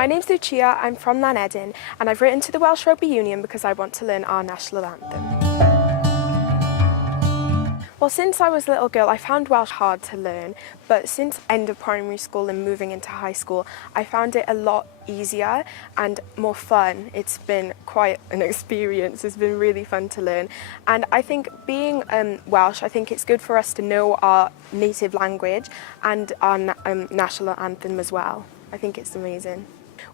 My name's Lucia, I'm from Llanedin, and I've written to the Welsh Rugby Union because I want to learn our national anthem. Well, since I was a little girl, I found Welsh hard to learn, but since end of primary school and moving into high school, I found it a lot easier and more fun. It's been quite an experience. It's been really fun to learn. And I think being Welsh, I think it's good for us to know our native language and our national anthem as well. I think it's amazing.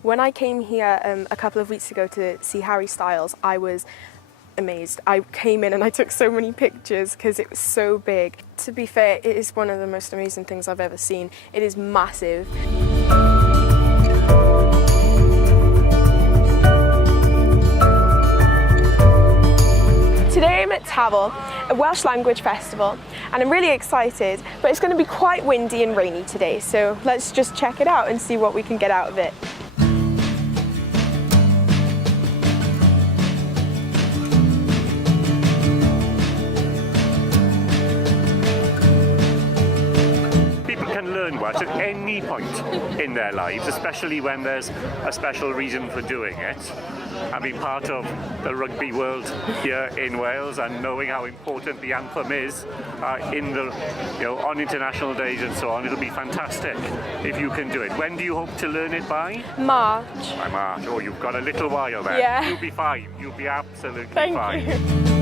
When I came here a couple of weeks ago to see Harry Styles, I was amazed. I came in and I took so many pictures because it was so big. To be fair, it is one of the most amazing things I've ever seen. It is massive. Today I'm at Tafel, a Welsh language festival, and I'm really excited, but it's going to be quite windy and rainy today, so let's just check it out and see what we can get out of it. Learn Welsh at any point in their lives, especially when there's a special reason for doing it. I've been part of the rugby world here in Wales and knowing how important the anthem is on international days and so on. It'll be fantastic if you can do it. When do you hope to learn it by? March. By March. Oh, you've got a little while there. Yeah. You'll be fine. You'll be absolutely Thank fine. you.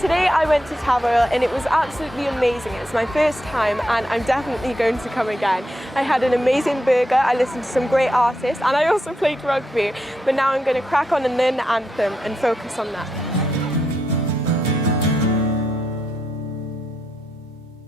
Today I went to Tafel and it was absolutely amazing. It's my first time and I'm definitely going to come again. I had an amazing burger, I listened to some great artists, and I also played rugby. But now I'm going to crack on and learn the anthem and focus on that.